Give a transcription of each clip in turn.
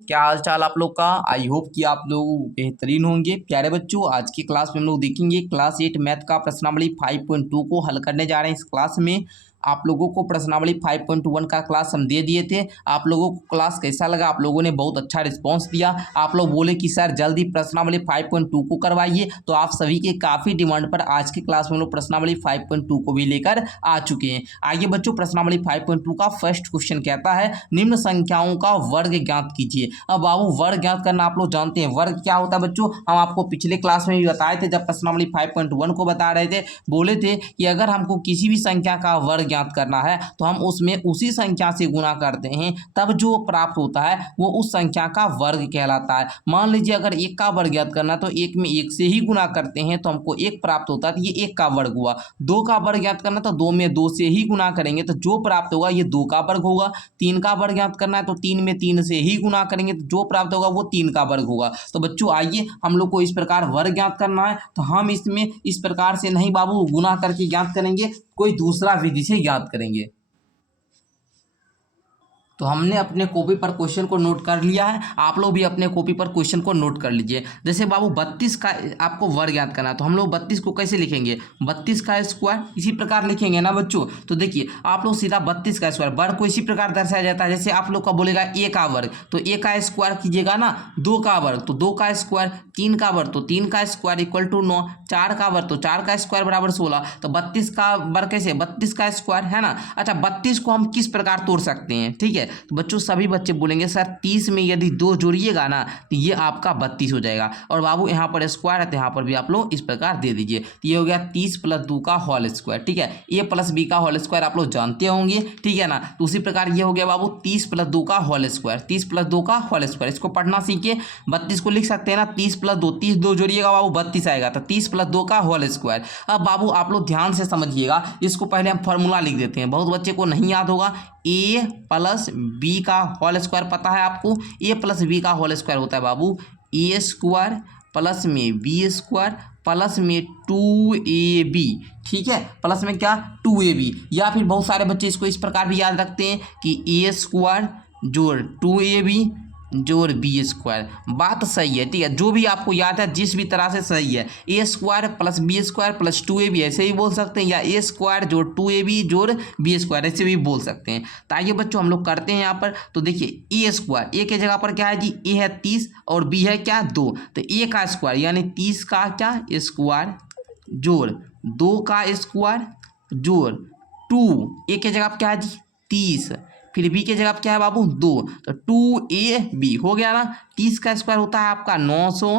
क्या हाल चाल आप लोग का। आई होप कि आप लोग बेहतरीन होंगे। प्यारे बच्चों, आज की क्लास में हम लोग देखेंगे क्लास 8 मैथ का प्रश्नावली 5.2 को हल करने जा रहे हैं। इस क्लास में आप लोगों को प्रश्नावली 5.1 का क्लास हम दे दिए थे। आप लोगों को क्लास कैसा लगा? आप लोगों ने बहुत अच्छा रिस्पांस दिया। आप लोग बोले कि सर जल्दी प्रश्नावली 5.2 को करवाइए, तो आप सभी के काफ़ी डिमांड पर आज की क्लास में हम लोग प्रश्नावली 5.2 को भी लेकर आ चुके हैं। आइए बच्चों, प्रश्नावली 5.2 का फर्स्ट क्वेश्चन कहता है निम्न संख्याओं का वर्ग ज्ञात कीजिए। अब बाबू वर्ग ज्ञात करना आप लोग जानते हैं। वर्ग क्या होता है बच्चों? हम आपको पिछले क्लास में भी बताए थे, जब प्रश्नावली 5.1 को बता रहे थे। बोले थे कि अगर हमको किसी भी संख्या का वर्ग ज्ञात करना है तो हम उसमें उसी संख्या से गुणा करते हैं, तब जो प्राप्त होता है वो उस संख्या का वर्ग कहलाता है। मान लीजिए अगर एक का वर्ग ज्ञात करना है तो एक में एक से ही गुणा करते हैं तो हमको एक प्राप्त होता है, तो ये एक का वर्ग हुआ। दो का वर्ग ज्ञात करना तो दो में दो से ही गुणा करेंगे तो जो प्राप्त होगा ये दो का वर्ग होगा। तीन का वर्ग ज्ञात करना है तो तीन में तीन से ही गुणा करेंगे तो जो प्राप्त होगा वो तीन का वर्ग होगा। तो बच्चों आइए, हम लोग को इस प्रकार वर्ग ज्ञात करना है तो हम इसमें इस प्रकार से नहीं बाबू गुणा करके ज्ञात करेंगे, कोई दूसरा विधि से ज्ञात करेंगे। तो हमने अपने कॉपी पर क्वेश्चन को नोट कर लिया है, आप लोग भी अपने कॉपी पर क्वेश्चन को नोट कर लीजिए। जैसे बाबू 32 का आपको वर्ग ज्ञात करना है तो हम लोग 32 को कैसे लिखेंगे? 32 का स्क्वायर इसी प्रकार लिखेंगे ना बच्चों। तो देखिए आप लोग सीधा 32 का स्क्वायर, वर्ग को इसी प्रकार दर्शाया जाता है। जैसे आप लोग का बोलेगा ए का वर्ग तो ए का स्क्वायर कीजिएगा ना, दो का वर्ग तो दो का स्क्वायर, तीन का वर्ग तो तीन का स्क्वायर इक्वल टू 9, चार का वर्ग तो चार का स्क्वायर बराबर 16। तो 32 का वर्ग कैसे? 32 का स्क्वायर है ना। अच्छा 32 को हम किस प्रकार तोड़ सकते हैं? ठीक है, तो बच्चों सभी बच्चे बोलेंगे सर 30 में यदि दो जोड़िएगा ना तो ये आपका 32 हो जाएगा। और बाबू यहाँ पर स्क्वायर है तो यहाँ पर भी आप लोग इस प्रकार दे दीजिए। तो ये हो गया 30 + 2 का होल स्क्वायर। ठीक है, ए प्लस बी का होल स्क्वायर आप लोग जानते होंगे, ठीक है ना। तो उसी प्रकार ये हो गया बाबू 30 + 2 का होल स्क्वायर, 30 + 2 का होल स्क्वायर। इसको पढ़ना सीखिए। 32 को लिख सकते हैं ना 30 + 2, 30 दो जोड़िएगा बाबू 32 आएगा। तो 30 + 2 का होल स्क्वायर। अब बाबू आप लोग ध्यान से समझिएगा, इसको पहले हम फॉर्मूला लिख देते हैं, बहुत बच्चे को नहीं याद होगा। ए प्लस बी का होल स्क्वायर पता है आपको? ए प्लस बी का होल स्क्वायर होता है बाबू ए स्क्वायर प्लस में बी स्क्वायर प्लस में 2ab। ठीक है, प्लस में क्या? 2ab। या फिर बहुत सारे बच्चे इसको इस प्रकार भी याद रखते हैं कि ए स्क्वायर जोड़ 2ab जोड़ बी स्क्वायर। बात सही है, ठीक है, जो भी आपको याद है जिस भी तरह से सही है। A square plus B square plus 2ab ऐसे भी बोल सकते हैं, या ए स्क्वायर जोड़ 2ab जोड़ बी स्क्वायर ऐसे भी बोल सकते हैं। तो आइए बच्चों हम लोग करते हैं यहाँ पर। तो देखिए ए स्क्वायर, ए के जगह पर क्या है जी? ए है 30 और बी है क्या? 2। तो ए का स्क्वायर यानी 30 का क्या स्क्वायर जोड़ 2 का स्क्वायर जोड़ 2, ए के जगह पर क्या है जी? 30, फिर बी के जगह पे क्या है बाबू? 2। तो 2ab हो गया ना। 30 का स्क्वायर होता है आपका 900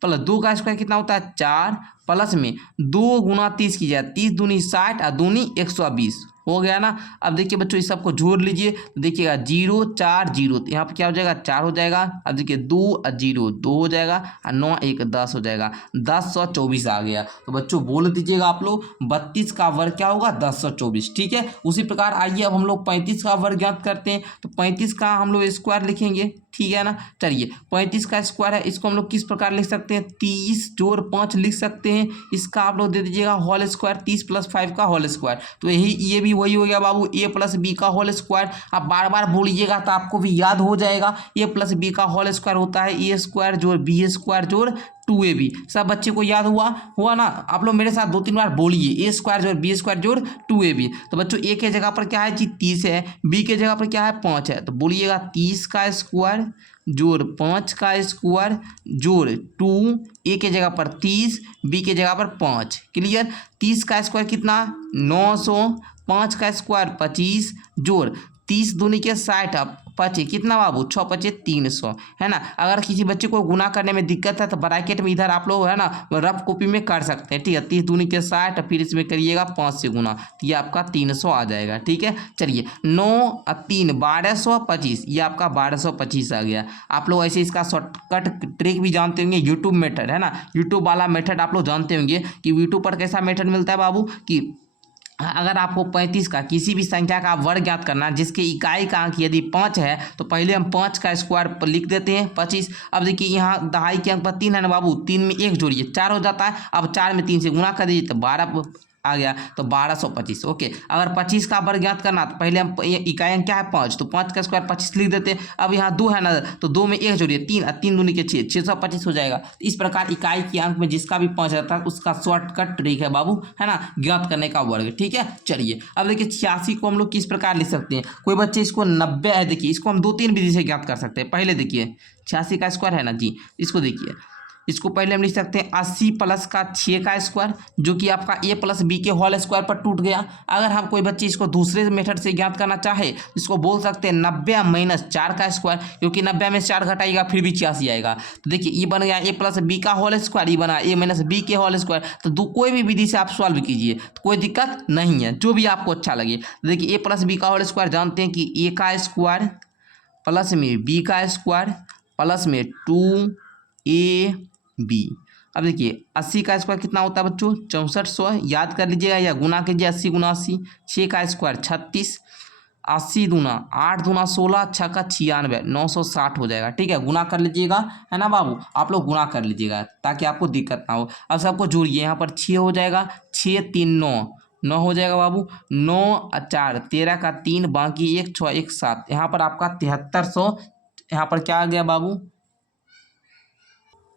प्लस 2 का स्क्वायर कितना होता है? 4 प्लस में 2 गुना 30 कीजिए, 30 दूनी 60 और दूनी 120 हो गया ना। अब देखिए बच्चों इस सबको जोड़ लीजिए तो देखिएगा 0 4 0, तो यहाँ पर क्या हो जाएगा? 4 हो जाएगा। अब देखिए 2 और 0 2 हो जाएगा और 9 1 10 हो जाएगा, 1024 आ गया। तो बच्चों बोल दीजिएगा आप लोग 32 का वर्ग क्या होगा? 1024। ठीक है, उसी प्रकार आइए अब हम लोग 35 का वर्ग ज्ञात करते हैं। तो 35 का हम लोग स्क्वायर लिखेंगे, ठीक है ना। चलिए 35 का स्क्वायर है, इसको हम लोग किस प्रकार लिख सकते हैं? 30 जोड़ 5 लिख सकते हैं। इसका आप लोग दे दीजिएगा होल स्क्वायर, 30 + 5 का होल स्क्वायर। तो ये भी वही हो गया बाबू ए प्लस बी का होल स्क्वायर। आप बार बार बोलिएगा तो आपको भी याद हो जाएगा। ए प्लस बी का होल स्क्वायर होता है ए स्क्वायर जोड़ बी स्क्वायर जोड़ 2ab। सब बच्चे को याद हुआ ना। आप लोग मेरे साथ 2-3 बार बोलिए ए स्क्वायर जोड़ बी स्क्वायर जोड़ 2ab। तो बच्चों ए के जगह पर क्या है जी? 30 है, बी के जगह पर क्या है? 5 है। तो बोलिएगा 30 का स्क्वायर जोड़ 5 का स्क्वायर जोड़ 2, ए के जगह पर 30 बी के जगह पर 5। क्लियर? 30 का स्क्वायर कितना? 900, 5 का स्क्वायर 25 जोड़ 30 दूनी के 60 अब 25 कितना बाबू? 6 5 300 है ना। अगर किसी बच्चे को गुना करने में दिक्कत है तो ब्रैकेट में इधर आप लोग है ना रफ कॉपी में कर सकते हैं, ठीक है। 30 दूनी के 60 फिर इसमें करिएगा 5 से गुना, तो ये आपका 300 आ जाएगा। ठीक है, चलिए 9 और 3 1225, ये आपका 1225 आ गया। आप लोग ऐसे इसका शॉर्टकट ट्रिक भी जानते होंगे, यूट्यूब मेथड है ना, यूट्यूब वाला मेथड आप लोग जानते होंगे कि यूट्यूब पर कैसा मेथड मिलता है बाबू कि अगर आपको 35 का किसी भी संख्या का वर्ग ज्ञात करना है जिसके इकाई का अंक यदि 5 है तो पहले हम 5 का स्क्वायर लिख देते हैं 25। अब देखिए यहाँ दहाई के अंक पर 3 है ना बाबू, 3 में 1 जोड़िए 4 हो जाता है। अब 4 में 3 से गुणा कर दीजिए तो 12 आ गया तो 1225। ओके, अगर 25 का वर्ग ज्ञात करना तो पहले हम इकाई अंक क्या है 5, तो 5 का स्क्वायर 25 लिख देते हैं। अब यहाँ 2 है ना, तो 2 में 1 जोड़िए 3, 3 दूनी के 6, 625 हो जाएगा। इस प्रकार इकाई के अंक में जिसका भी 5 रहता है उसका शॉर्टकट ट्रिक है बाबू, है ना, ज्ञात करने का वर्ग। ठीक है, चलिए अब देखिए 86 को हम लोग किस प्रकार लिख सकते हैं। कोई बच्चे इसको 90 है, देखिए इसको हम 2-3 विधि से ज्ञात कर सकते हैं। पहले देखिए 86 का स्क्वायर है ना जी, इसको देखिए, इसको पहले हम लिख सकते हैं 80 प्लस का 6 का स्क्वायर, जो कि आपका a प्लस बी के होल स्क्वायर पर टूट गया। अगर हम कोई बच्चे इसको दूसरे मेथड से ज्ञात करना चाहे, इसको बोल सकते हैं 90 माइनस 4 का स्क्वायर, क्योंकि 90 में 4 घटाएगा फिर भी 86 आएगा। तो देखिए ये बन गया a प्लस बी का होल स्क्वायर, ये बना a माइनस बी के होल स्क्वायर। तो कोई भी विधि से आप सॉल्व कीजिए तो कोई दिक्कत नहीं है, जो भी आपको अच्छा लगे। तो देखिए a प्लस बी का होल स्क्वायर जानते हैं कि a का स्क्वायर प्लस में b का स्क्वायर प्लस में 2ab। अब देखिए 80 का स्क्वायर कितना होता है बच्चों 6400, याद कर लीजिएगा या गुना कीजिए 80 गुना 80, 6 का स्क्वायर 36, 80 दूना 8 दूना 16, 6 का 96, 960 हो जाएगा। ठीक है, गुना कर लीजिएगा, है ना बाबू, आप लोग गुना कर लीजिएगा ताकि आपको दिक्कत ना हो। अब सबको जोड़िए, यहाँ पर 6 हो जाएगा, 6 3 9, 9 हो जाएगा बाबू, 9 4 13 का 3, बाकी 1 6 1 7, यहाँ पर आपका 7300, यहाँ पर क्या आ गया बाबू,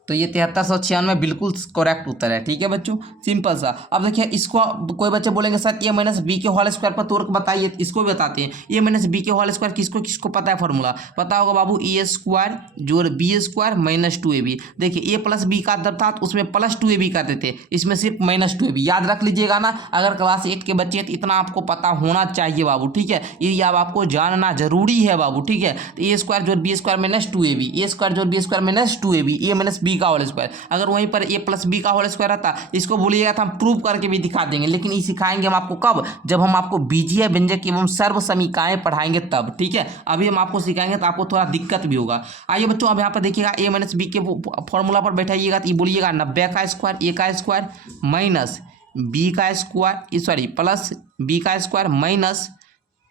तो ये 7396 बिल्कुल करेक्ट उत्तर है। ठीक है बच्चों, सिंपल सा। अब देखिए इसको कोई बच्चे बोलेंगे सर ए माइनस बी के होल स्क्वायर पर तोड़ के बताइए, इसको भी बताते हैं। ए माइनस बी के होल स्क्वायर किसको किसको पता है फॉर्मूला, पता होगा बाबू, ए स्क्वायर जोड़ बी स्क्वायर माइनस 2ab। देखिए ए प्लस बी का दर था तो उसमें प्लस 2ab करते थे, इसमें सिर्फ माइनस 2ab। याद रख लीजिएगा ना, अगर क्लास 8 के बच्चे हैं तो इतना आपको पता होना चाहिए बाबू। ठीक है, ये अब आपको जानना जरूरी है बाबू। ठीक है, तो ए स्क्वायर जोड़ B square minus 2ab, A square जोड़ बी स्क्वायर माइनस 2ab, ए माइनस बी का होल स्क्वायर। अगर वहीं पर a प्लस बी का होल स्क्वायर रहता, इसको बोलिएगा तो हम प्रूव करके भी दिखा देंगे, लेकिन ये सिखाएंगे हम आपको कब, जब हम आपको बीजीय व्यंजक एवं सर्व समीकाएं पढ़ाएंगे तब। ठीक है, अभी हम आपको सिखाएंगे तो आपको थोड़ा दिक्कत भी होगा। आइए बच्चों, अब यहाँ पर देखिएगा a माइनस बी के फॉर्मूला पर बैठाइएगा तो ये बोलिएगा 90 का स्क्वायर a का स्क्वायर माइनस बी का स्क्वायर, सॉरी प्लस बी का square minus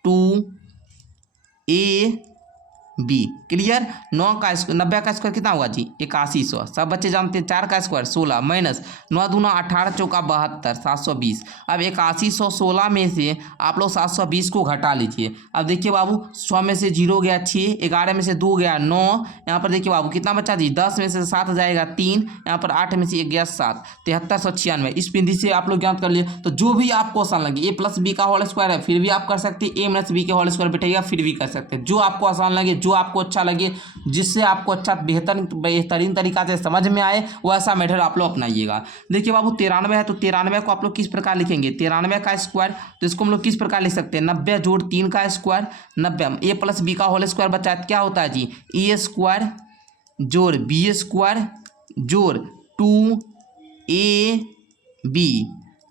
2a B. Clear, 90 का स्क्वायर कितना होगा जी 8100, सब बच्चे जानते हैं। 4 का स्क्वायर 16 माइनस 9 दूना 18 चौका 72, 720। अब 8116 में से आप लोग 720 को घटा लीजिए। अब देखिए बाबू 100 में से 0 गया 6, 11 में से 2 गया 9, यहाँ पर देखिए बाबू कितना बचा जी 10 में से 7 जाएगा 3, यहाँ पर 8 में से 1 गया 7, 7396। इस विधि से आप लोग ज्ञात कर लिए। तो जो भी आपको आसान लगे, ए प्लस बी का होल स्क्वायर है फिर भी आप कर सकते हैं, ए माइनस बी के होल स्क्वायर बैठाइएगा फिर भी कर सकते हैं, जो आपको आसान लगे, जो आपको अच्छा लगे, जिससे आपको अच्छा बेहतरीन तरीका से समझ में आए, वैसा मेथड आप लोग अपनाइएगा। देखिए बाबू 93 है, तो 93 को आप लोग किस प्रकार लिखेंगे, 93 का स्क्वायर, तो इसको हम लोग किस प्रकार लिख सकते हैं 90 जोड़ 3 का स्क्वायर, 90 ए प्लस बी का होल स्क्वायर बचा है, क्या होता है जी ए स्क्वायर जोड़ बी स्क्वायर जोड़ 2ab।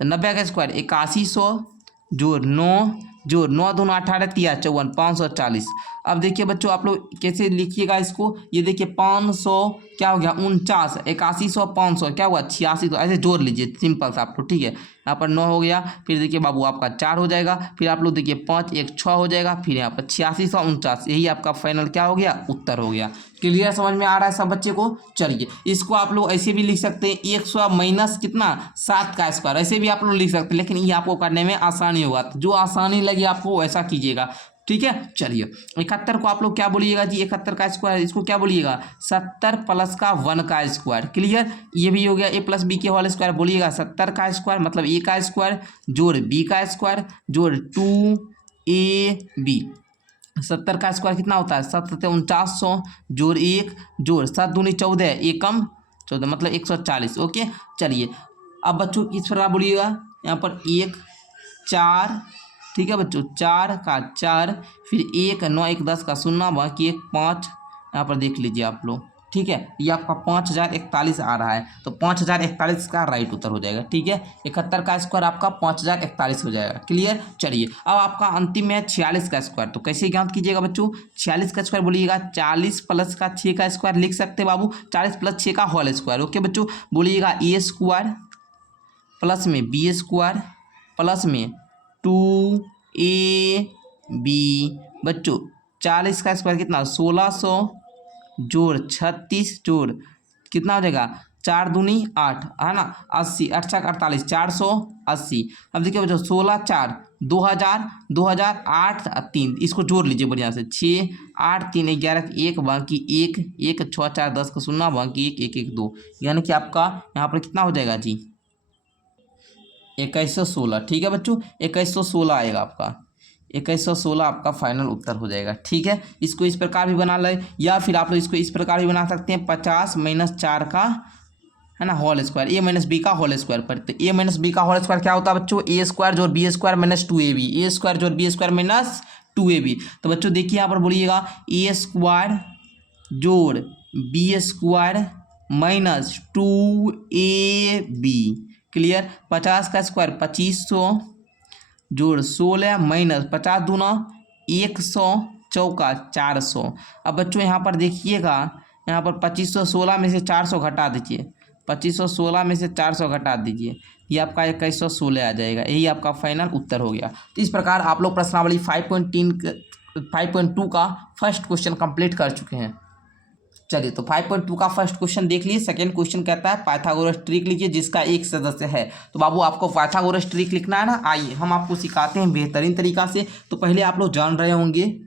90 का स्क्वायर 8100 जोड़ 9 जोड़ 9 दूना 18 3 54 540। अब देखिए बच्चों आप लोग कैसे लिखिएगा इसको, ये देखिए 500 क्या हो गया 49, 8100 500 क्या हुआ 86, तो ऐसे जोड़ लीजिए सिंपल सा आप लोग। ठीक है, यहाँ पर 9 हो गया, फिर देखिए बाबू आपका 4 हो जाएगा, फिर आप लोग देखिए 5 1 6 हो जाएगा, फिर यहाँ पर 8649, यही आपका फाइनल क्या हो गया उत्तर हो गया। क्लियर, समझ में आ रहा है सब बच्चे को। चलिए इसको आप लोग ऐसे भी लिख सकते हैं 100 माइनस कितना 7 का स्क्वायर, ऐसे भी आप लोग लिख सकते हैं, लेकिन ये आपको करने में आसानी होगा, तो जो आसानी लगे आपको वैसा कीजिएगा। ठीक है, चलिए 71 को आप लोग क्या बोलिएगा जी 71 का स्क्वायर, इसको क्या बोलिएगा 70 प्लस का 1 का स्क्वायर। क्लियर, ये भी हो गया ए प्लस बी के होल स्क्वायर, बोलिएगा 70 का स्क्वायर मतलब ए का स्क्वायर जोड़ बी का स्क्वायर जोड़ 2ab। 70 का स्क्वायर कितना होता है 7 4900 जोड़ 1 जोड़ 7 दूनी 14 एकम 14 मतलब 140। ओके, चलिए अब बच्चों इस प्रकार बोलिएगा, यहाँ पर 1 4, ठीक है बच्चों 4 का 4, फिर 1 9 1 10 का 0, बाकी 1 5, यहाँ पर देख लीजिए आप लोग। ठीक है, ये आपका 5041 आ रहा है, तो 5041 का राइट उत्तर हो जाएगा। ठीक है, 71 का स्क्वायर आपका 5041 हो जाएगा। क्लियर, चलिए अब आपका अंतिम है 46 का स्क्वायर, तो कैसे ज्ञात कीजिएगा बच्चों 46 का स्क्वायर बोलिएगा 40 प्लस का 6 का स्क्वायर लिख सकते हैं बाबू, 40 प्लस 6 का होल स्क्वायर। ओके बच्चों, बोलिएगा ए स्क्वायर प्लस में बी स्क्वायर प्लस में 2ab। बच्चों 40 का स्क्वायर कितना 1600 जोड़ 36 जोड़ कितना हो जाएगा 4 दूनी 8 है ना, 80, 8 छक 48, 480। अब देखिए बच्चों 16 4 2000, 2000 8 3, इसको जोड़ लीजिए बढ़िया से, 6 8 3 11 1 बाकी 1 1 6 4 10 का 0 बाकी 1 1 1 2, यानी कि आपका यहाँ पर कितना हो जाएगा जी 2116। ठीक है बच्चों, 2116 आएगा आपका, 2116 आपका फाइनल उत्तर हो जाएगा। ठीक है, इसको इस प्रकार भी बना ले, या फिर आप लोग इसको इस प्रकार भी बना सकते हैं, 50 - 4 का है ना whole square, A minus B का होल स्क्वायर पर। तो ए माइनस बी का होल स्क्वायर क्या होता है बच्चों, ए स्क्वायर जोड़ B square minus 2ab, A square जोड़ बी स्क्वायर माइनस 2ab। तो बच्चों देखिए यहाँ पर बोलिएगा ए स्क्वायर जोड़ B square minus 2ab, clear. 50 का स्क्वायर 2500 जोड़ 16 माइनस 50 दूना 100 चौका 400। अब बच्चों यहाँ पर देखिएगा, यहाँ पर 2516 में से 400 घटा दीजिए, 2516 में से 400 घटा दीजिए, ये आपका 2116 आ जाएगा। यही आपका फाइनल उत्तर हो गया। तो इस प्रकार आप लोग प्रश्नावली 5.2 का फर्स्ट क्वेश्चन कंप्लीट कर चुके हैं। चलिए तो 5.2 का फर्स्ट क्वेश्चन देख लीजिए। सेकंड क्वेश्चन कहता है पाइथागोरस ट्रिक लिखिए जिसका एक सदस्य है। तो बाबू आपको पाइथागोरस ट्रिक लिखना है ना, आइए हम आपको सिखाते हैं बेहतरीन तरीका से। तो पहले आप लोग जान रहे होंगे,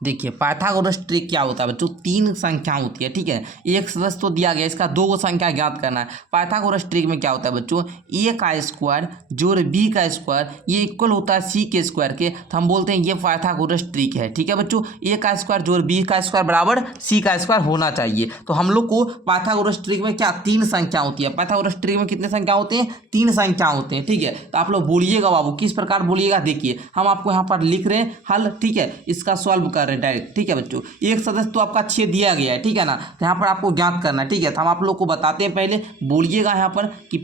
देखिए पाइथागोरस ट्रिक क्या होता है बच्चों, 3 संख्या होती है। ठीक है, एक सदस्य तो दिया गया, इसका 2 संख्या ज्ञात करना है। पाइथागोरस ट्रिक में क्या होता है बच्चों, ए का स्क्वायर जोड़ बी का स्क्वायर ये इक्वल होता है सी के स्क्वायर के, तो हम बोलते हैं ये पाइथागोरस ट्रिक है। ठीक है बच्चों, ए का स्क्वायर जोड़ बी का स्क्वायर बराबर सी का स्क्वायर होना चाहिए। तो हम लोग को पाइथागोरस ट्रिक में क्या 3 संख्या होती है। पाइथागोरस ट्रिक में कितने संख्या होते हैं, 3 संख्या होते हैं। ठीक है, तो आप लोग बोलिएगा बाबू किस प्रकार बोलिएगा, देखिए हम आपको यहाँ पर लिख रहे हैं हल। ठीक है, इसका सॉल्व कर डायरेक्ट। ठीक है बच्चों, एक सदस्य तो आपका 6 दिया गया है, ठीक है ना, तो यहाँ पर आपको ज्ञात करना है। ठीक है, तो हम आप लोग को बताते हैं, पहले बोलिएगा यहाँ पर कि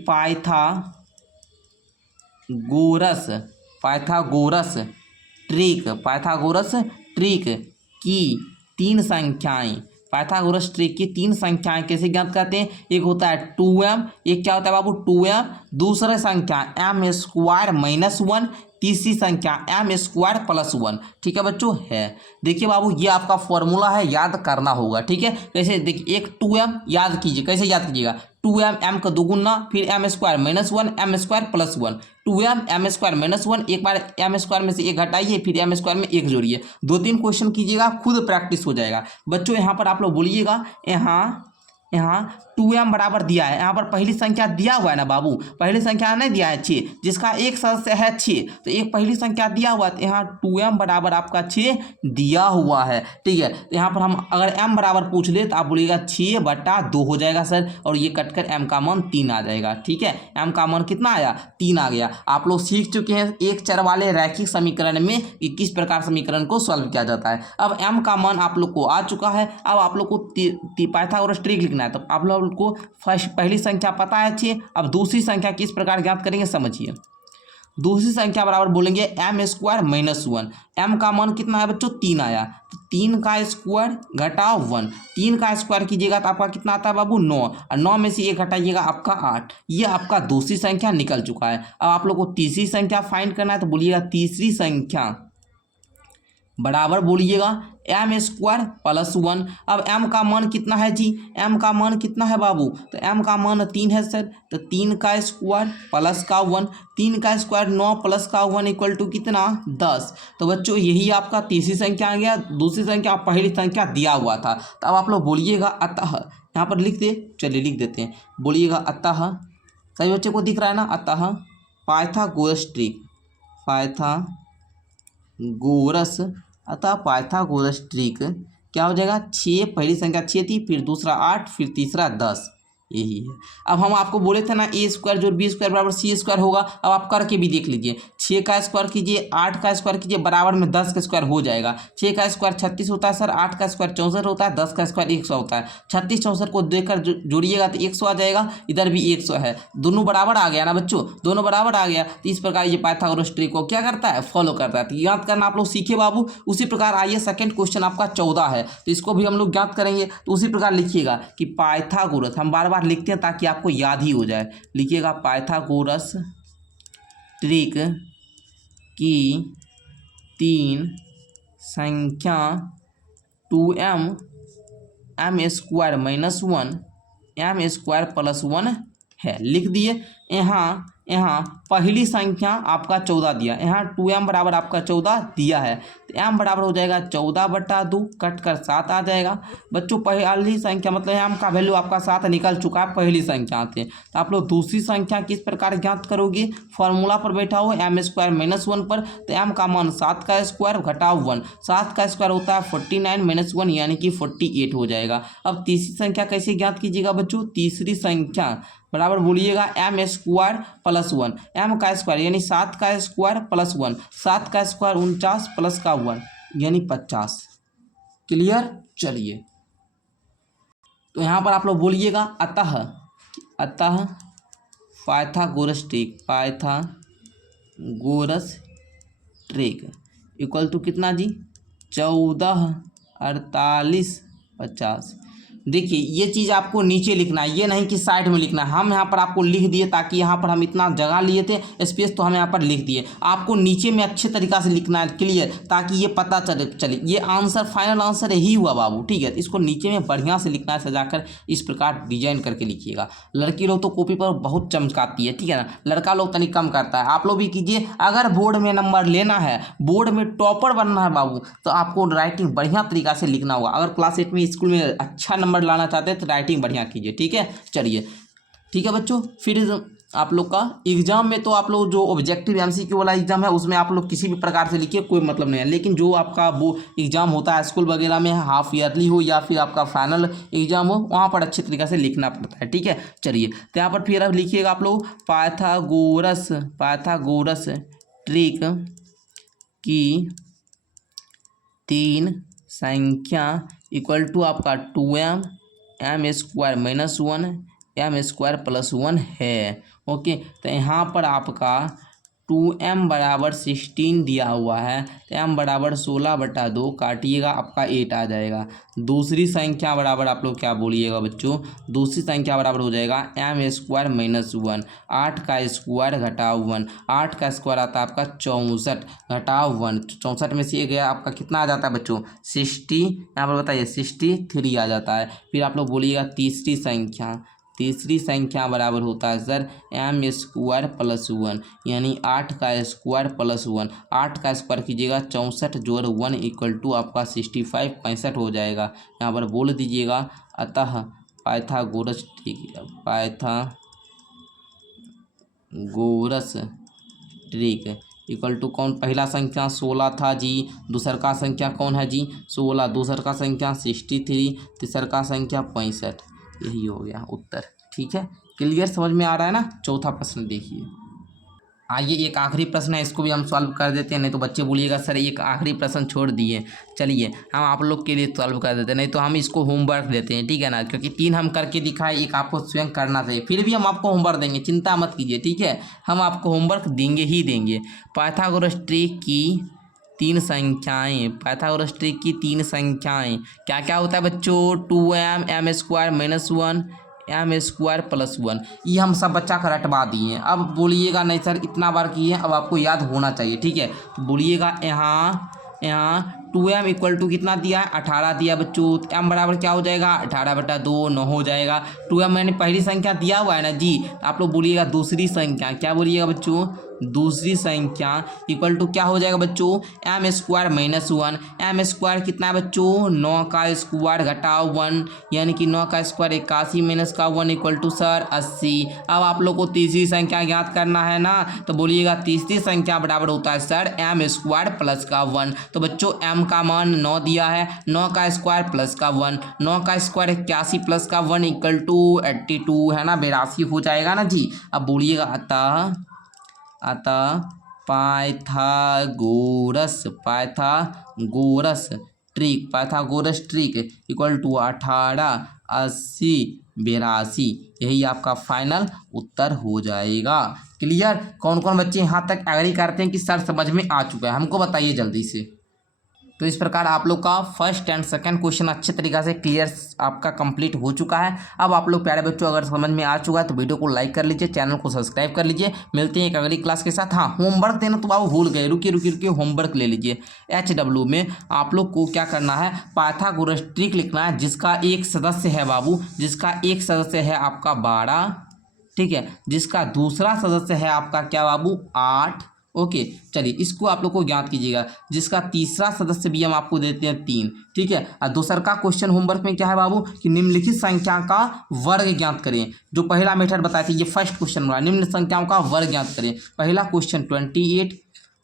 पाइथागोरस ट्रिक की 3 संख्याएं, पाइथागोरस ट्रिक की 3 संख्याएं कैसे ज्ञात करते हैं। एक होता है 2m, एक क्या होता है बाबू 2m, दूसरा संख्या m स्क्वायर माइनस 1, तीसरी संख्या m स्क्वायर प्लस 1। ठीक है बच्चों, है देखिए बाबू ये आपका फॉर्मूला है, याद करना होगा। ठीक है, कैसे देखिए, एक 2m याद कीजिए, कैसे याद कीजिएगा, 2m m का दोगुना फिर m square minus 1 m square plus 1, 2m m square minus 1, एक बार m स्क्वायर में से 1 घटाइए फिर m स्क्वायर में 1 जोड़िए। 2-3 क्वेश्चन कीजिएगा, खुद प्रैक्टिस हो जाएगा बच्चों। यहाँ पर आप लोग बोलिएगा, यहाँ 2m बराबर दिया है, यहाँ पर पहली संख्या दिया हुआ है ना बाबू, पहली संख्या नहीं दिया है 6, जिसका एक सदस्य है 6, तो एक पहली संख्या दिया हुआ है, तो यहाँ 2m बराबर आपका 6 दिया हुआ है। ठीक है, तो यहाँ पर हम अगर m बराबर पूछ ले तो आप बोलिएगा 6/2 हो जाएगा सर, और ये कटकर m का मान 3 आ जाएगा। ठीक है, m का मान कितना आया, 3 आ गया। आप लोग सीख चुके हैं एक चर वाले रैखिक समीकरण में कि किस प्रकार समीकरण को सॉल्व किया जाता है। अब m का मान आप लोग को आ चुका है, अब आप लोग को पाइथागोरस ट्रिक लिखना है। तो आप लोग को पहली संख्या पता है 6, अब दूसरी संख्या किस प्रकार ज्ञात करेंगे समझिए। दूसरी संख्या बराबर बोलेंगे m स्क्वायर माइनस 1, m का मान कितना है बच्चों 3 आया, तो 3 का स्क्वायर घटाओ 1, 3 का स्क्वायर कीजिएगा तो आपका कितना आता है बाबू 9, और 9 में से 1 घटाइएगा आपका 8। ये आपका दूसरी संख्या निकल चुका है। अब आप लोग को तीसरी संख्या फाइंड करना है, तो बोलिएगा तीसरी संख्या बराबर बोलिएगा m स्क्वायर प्लस 1। अब m का मान कितना है जी, m का मान कितना है बाबू, तो m का मान 3 है सर, तो 3 का स्क्वायर प्लस का 1, 3 का स्क्वायर 9 प्लस का 1 इक्वल टू कितना 10। तो बच्चों यही आपका तीसरी संख्या आ गया। दूसरी संख्या पहली संख्या दिया हुआ था, तो अब आप लोग बोलिएगा अतः, यहाँ पर लिख दे, चलिए लिख देते हैं, बोलिएगा अतः, सभी बच्चे को दिख रहा है ना, अतः पाइथागोरस ट्रिक, पाइथागोरस ट्रिक क्या हो जाएगा, 6 पहली संख्या 6 थी, फिर दूसरा 8, फिर तीसरा 10, यही है। अब हम आपको बोले थे ना ए स्क्वायर जोड़ बी स्क्वायर बराबर सी स्क्वायर होगा। अब आप करके भी देख लीजिए, 6 का स्क्वायर कीजिए 8 का स्क्वायर कीजिए बराबर में 10 का स्क्वायर हो जाएगा। 6 का स्क्वायर 36 होता है सर, 8 का स्क्वायर 64 होता है, 10 का स्क्वायर 100 होता है। 36 64 को देकर जोड़िएगा तो 100 आ जाएगा, इधर भी 100 है, दोनों बराबर आ गया ना बच्चों, दोनों बराबर आ गया। तो इस प्रकार ये पाइथागोरस ट्रिक को क्या करता है, फॉलो करता है। तो याद करना आप लोग सीखे बाबू। उसी प्रकार आइए सेकंड क्वेश्चन आपका 14 है, तो इसको भी हम लोग ज्ञात करेंगे। तो उसी प्रकार लिखिएगा कि पाइथागोरस, हम बार बार लिखते हैं ताकि आपको याद ही हो जाए, लिखिएगा पाइथागोरस ट्रिक की 3 संख्या 2m m square minus 1 M square plus 1 है। लिख दिए। यहाँ यहाँ पहली संख्या आपका 14 दिया, यहाँ 2m बराबर आपका 14 दिया है, तो m बराबर हो जाएगा 14/2, कट कर 7 आ जाएगा। बच्चों पहली संख्या मतलब m का वैल्यू आपका 7 निकल चुका है पहली संख्या से। तो आप लोग दूसरी संख्या किस प्रकार ज्ञात करोगे, फॉर्मूला पर बैठा हो m स्क्वायर माइनस 1 पर, तो m का मान 7 का स्क्वायर घटाओ 1, 7 का स्क्वायर होता है 49 माइनस 1 यानी कि 48 हो जाएगा। अब तीसरी संख्या कैसे ज्ञात कीजिएगा बच्चों, तीसरी संख्या बराबर बोलिएगा m स्क्वायर प्लस 1, m का स्क्वायर यानी 7 का स्क्वायर प्लस 1, 7 का स्क्वायर 49 प्लस का 1 यानी 50। क्लियर। चलिए तो यहाँ पर आप लोग बोलिएगा अतः पाइथागोरस ट्रिक इक्वल टू कितना जी, 14, 48, 50। देखिए ये चीज़ आपको नीचे लिखना है, ये नहीं कि साइड में लिखना है। हम यहाँ पर आपको लिख दिए ताकि यहाँ पर हम इतना जगह लिए थे स्पेस, तो हम यहाँ पर लिख दिए। आपको नीचे में अच्छे तरीक़ा से लिखना है, क्लियर, ताकि ये पता चले ये आंसर फाइनल आंसर यही हुआ बाबू, ठीक है। इसको नीचे में बढ़िया से लिखना है, सजाकर इस प्रकार डिजाइन करके लिखिएगा। लड़की लोग तो कॉपी पर बहुत चमकाती है, ठीक है ना, लड़का लोग तनिक कम करता है। आप लोग भी कीजिए, अगर बोर्ड में नंबर लेना है, बोर्ड में टॉपर बनना है बाबू, तो आपको राइटिंग बढ़िया तरीक़ा से लिखना होगा। अगर क्लास 8 में स्कूल में अच्छा नंबर लाना चाहते हैं तो राइटिंग बढ़िया कीजिए, ठीक है। चलिए ठीक है बच्चों, फिर आप लोग का एग्जाम में तो आप लोग जो ऑब्जेक्टिव एमसीक्यू वाला एग्जाम है उसमें आप लोग किसी भी प्रकार से लिखिए, कोई मतलब नहीं है। लेकिन जो आपका वो एग्जाम होता है स्कूल वगैरह में, हाफ ईयरली हो या फिर आपका फाइनल एग्जाम हो, वहाँ पर अच्छे तरीके से लिखना पड़ता है, ठीक है। चलिए तो यहाँ पर फिर अब लिखिएगा आप लोग पाइथागोरस ट्रिक की 3 संख्या इक्वल टू आपका 2m, m square minus 1, m square plus 1 है। ओके, तो यहाँ पर आपका 2m बराबर 16 दिया हुआ है, तो m बराबर 16/2 काटिएगा, आपका 8 आ जाएगा। दूसरी संख्या बराबर आप लोग क्या बोलिएगा बच्चों, दूसरी संख्या बराबर हो जाएगा m स्क्वायर माइनस 1, 8 का स्क्वायर घटाओ 1, 8 का स्क्वायर आता है आपका 64 घटाओ 1, 64 में से ये गया आपका कितना आ जाता है बच्चों 60, यहाँ पर बताइए 63 आ जाता है। फिर आप लोग बोलिएगा तीसरी संख्या बराबर होता है सर m स्क्वायर प्लस 1 यानी 8 का स्क्वायर प्लस 1, 8 का स्क्वायर कीजिएगा 64 जोड़ 1 इक्वल टू आपका 65 65 हो जाएगा। यहाँ पर बोल दीजिएगा अतः पाइथागोरस ट्रिक इक्वल टू कौन, पहला संख्या 16 था जी, दूसर का संख्या कौन है जी 16, दूसर का संख्या 63, तीसर का संख्या 65, यही हो गया उत्तर, ठीक है। क्लियर, समझ में आ रहा है ना। चौथा प्रश्न देखिए, आइए एक आखिरी प्रश्न है, इसको भी हम सॉल्व कर देते हैं, नहीं तो बच्चे बोलिएगा सर एक आखिरी प्रश्न छोड़ दिए। चलिए हम आप लोग के लिए सॉल्व कर देते हैं, नहीं तो हम इसको होमवर्क देते हैं, ठीक है ना, क्योंकि 3 हम करके दिखाए, एक आपको स्वयं करना चाहिए। फिर भी हम आपको होमवर्क देंगे, चिंता मत कीजिए, ठीक है, हम आपको होमवर्क देंगे ही देंगे। पाइथागोरस ट्रिक की 3 संख्याएँ, पाइथागोरस ट्रिक की 3 संख्याएँ क्या क्या होता है बच्चों, 2m, m square minus 1, m square plus 1, ये हम सब बच्चा का रटवा दिए। अब बोलिएगा नहीं सर इतना बार किए, अब आपको याद होना चाहिए, ठीक है। तो बोलिएगा यहाँ 2m इक्वल टू कितना दिया है 18 दिया बच्चों, m बराबर क्या हो जाएगा 18/2 9 हो जाएगा। 2m मैंने पहली संख्या दिया हुआ है ना जी, आप लोग बोलिएगा दूसरी संख्या, क्या बोलिएगा बच्चों, दूसरी संख्या इक्वल टू क्या हो जाएगा बच्चों m square minus 1, m square कितना है बच्चों 9 का स्क्वायर घटाओ 1 यानी कि 9 का स्क्वायर 81 माइनस का 1 इक्वल टू सर 80। अब आप लोग को तीसरी संख्या ज्ञात करना है ना, तो बोलिएगा तीसरी संख्या बराबर होता है सर m स्क्वायर प्लस का 1। तो बच्चों m का मान 9 दिया है, 9 का स्क्वायर प्लस का 1, 9 का स्क्वायर 81 प्लस का 1 इक्वल टू 82 है ना, 82 हो जाएगा ना जी। अब बोलिएगा अतः पाइथागोरस ट्रिक इक्वल टू 18 80 82, यही आपका फाइनल उत्तर हो जाएगा। क्लियर, कौन कौन बच्चे यहाँ तक एग्री करते हैं कि सर समझ में आ चुका है, हमको बताइए जल्दी से। तो इस प्रकार आप लोग का फर्स्ट एंड सेकंड क्वेश्चन अच्छे तरीके से क्लियर आपका कंप्लीट हो चुका है। अब आप लोग प्यारे बच्चों अगर समझ में आ चुका है तो वीडियो को लाइक कर लीजिए, चैनल को सब्सक्राइब कर लीजिए। मिलते हैं एक अगली क्लास के साथ। हाँ, होमवर्क देना तो बाबू भूल गए, रुकिए होमवर्क ले लीजिए। HW में आप लोग को क्या करना है, पाइथागोरस ट्रिक लिखना है जिसका एक सदस्य है बाबू, जिसका एक सदस्य है आपका 12, ठीक है, जिसका दूसरा सदस्य है आपका क्या बाबू 8। ओके, चलिए इसको आप लोग को ज्ञात कीजिएगा, जिसका तीसरा सदस्य भी हम आपको देते हैं 3, ठीक है। और दूसरा का क्वेश्चन होमवर्क में क्या है बाबू कि निम्नलिखित संख्या का वर्ग ज्ञात करें। जो पहला मेथड बताया था ये फर्स्ट क्वेश्चन बना, निम्न संख्याओं का वर्ग ज्ञात करें। पहला क्वेश्चन 28,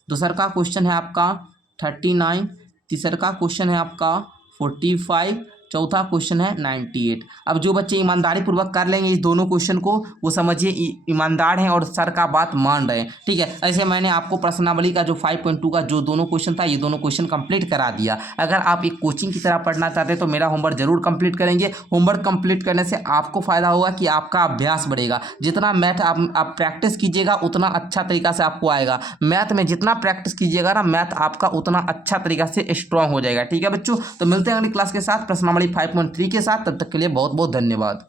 दूसरा का क्वेश्चन है आपका 39, तीसरा का क्वेश्चन है आपका 45, चौथा क्वेश्चन है 98। अब जो बच्चे ईमानदारी पूर्वक कर लेंगे इस दोनों क्वेश्चन को, वो समझिए ईमानदार हैं और सर का बात मान रहे हैं, ठीक है। ऐसे मैंने आपको प्रश्नावली का जो 5.2 का जो दोनों क्वेश्चन था, ये दोनों क्वेश्चन कंप्लीट करा दिया। अगर आप एक कोचिंग की तरह पढ़ना चाहते हैं तो मेरा होमवर्क जरूर कंप्लीट करेंगे। होमवर्क कंप्लीट करने से आपको फायदा होगा कि आपका अभ्यास बढ़ेगा। जितना मैथ आप प्रैक्टिस कीजिएगा उतना अच्छा तरीका से आपको आएगा। मैथ में जितना प्रैक्टिस कीजिएगा ना, मैथ आपका उतना अच्छा तरीका से स्ट्रांग हो जाएगा, ठीक है बच्चों। तो मिलते हैं अगली क्लास के साथ प्रश्नावली 5.3 के साथ। तब तक के लिए बहुत बहुत धन्यवाद।